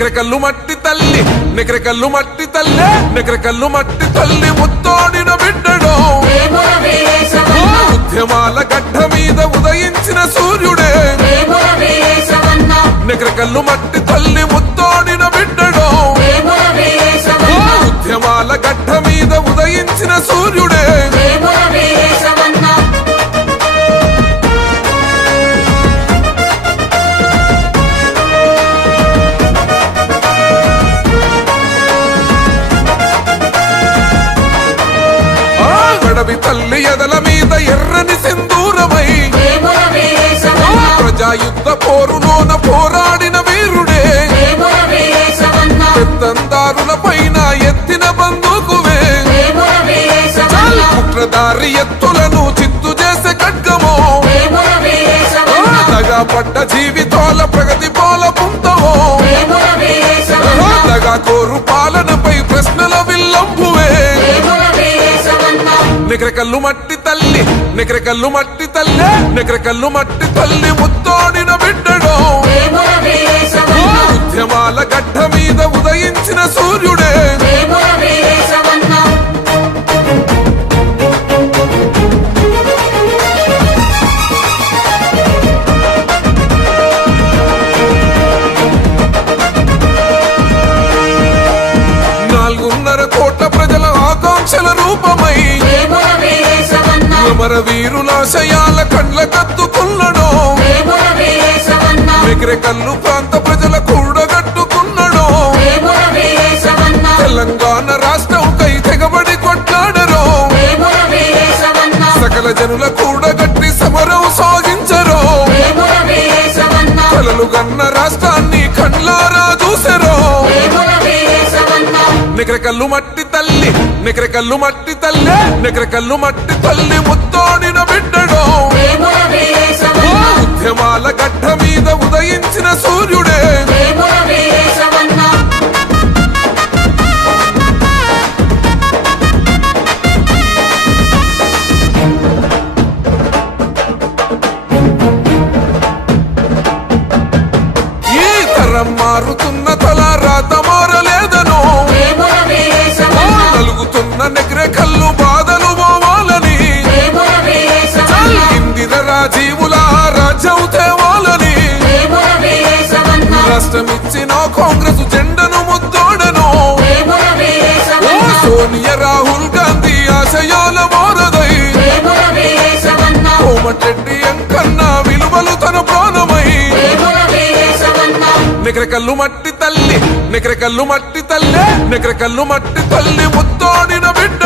నికరకల్లు మట్టి తల్లి నికరకల్లు మట్టి తల్లి నికరకల్లు మట్టి తల్లి ముత్తోడిన బిడ్డడో ఉద్యమాల గడ్డ మీద ఉదయించిన సూర్యుడే నికరకల్లు మట్టి తల్లి ముత్తోడిన బిడ్డడో ఉద్యమాల గడ్డ మీద ఉదయించిన సూర్యుడే తల్లి ఎదల మీద ఎర్రని సింధూరమై ప్రజాయుద్ధ పోరులోన పోరాడిన వీరుడే పెత్తందారుల పైన ఎత్తిన బందూకువే కుట్రదారి ఎత్తులను చిత్తు చేసే ఖడ్గమో దగా పడ్డ జీవితాల ప్రగతి పోల పుంతవో దగా కోరు పాలనపై ప్రశ్నల విల్లంబువే నికరకల్లు మట్టి తల్లి నికరకల్లు మట్టి తల్లి నికరకల్లు మట్టి తల్లి ముత్తోడిన బిడ్డడో ఉద్యమాల గడ్డ మీద ఉదయించిన సూర్యుడే అమర వీరులాశయాల కండ్ల కత్తుకున్నడో నికరకల్లు ప్రాంత ప్రజల కూడగట్టుకున్నడో తెలంగాణ రాష్ట్రంకై తెగబడి కొట్లాడరో సకల జనుల కూడగట్టి సమరం సాగించరో కలలు గన్న రాష్ట్రాన్ని కండ్లారా చూసెరో నికరకల్లు మట్టి తల్లి నికరకల్లు మట్టి తల్లి నికరకల్లు మట్టి తల్లి ముత్తోడిన బిడ్డడో ఉద్యమాల గడ్డ మీద ఉదయించిన సూర్యుడే ఈ తరం మారుతున్న తల రాత మారలేదనో నలుగుతున్న నికరకల్లు బాధలు పోవాలని ఇందిర రాజీవుల రాజ్యం తేవాలని రాష్ట్రమిచ్చిన కాంగ్రెస్ జెండను ముద్దోడను సోనియా రాహుల్ గాంధీ ఆశయాల వారధై కోమటిరెడ్డి ఎంకన్న విలువలు తన ప్రాణమై నికరకల్లు మట్టి తల్లి నికరకల్లు మట్టి తల్లి నికరకల్లు మట్టి తల్లి ముత్తోడిన బిడ్డ